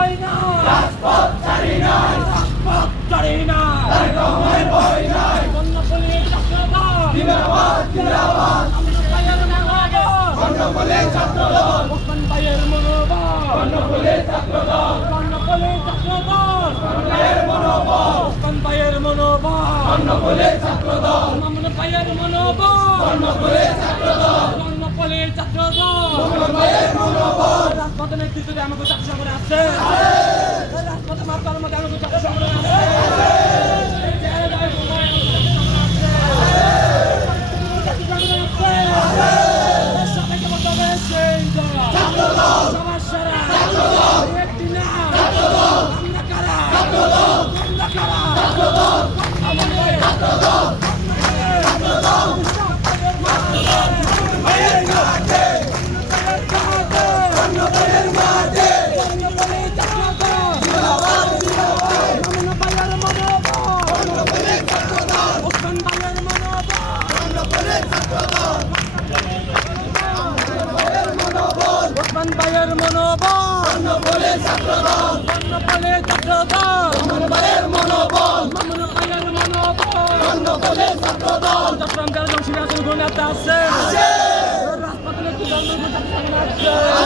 ভয় না রাজপথ ছাড়ি না রাজপথ ছাড়ি না এরকমের ভয় নাই বন্যপুলিশ ছাত্রদল জিন্দাবাদ জিন্দাবাদ মনোবল বন্যপুলিশ ছাত্রদল ভাইয়ের মনোবল ছাত্রদল বন্যপুলিশ ছাত্রদল মনোবল ওসমান ভাইয়ের রাজপথে নেতৃত্ব দিয়ে আমাকে চাকরি সংগ্রামে আসছে রাজপথে মাত্র আমাকে আমাকে চাকরি সংগ্রামে আসছে সবাইকে বলতে হবে ভাইয়ের মনোবল। বলে ছাত্রদল বলে ছাত্রদল ভাইয়ের মনোবল। মামুন ভাইয়ের মনোবল। বলে ছাত্রদল চট্টগ্রাম জেলা জংশী গুণ আছে। রাজপথে নেতৃত্ব আছে।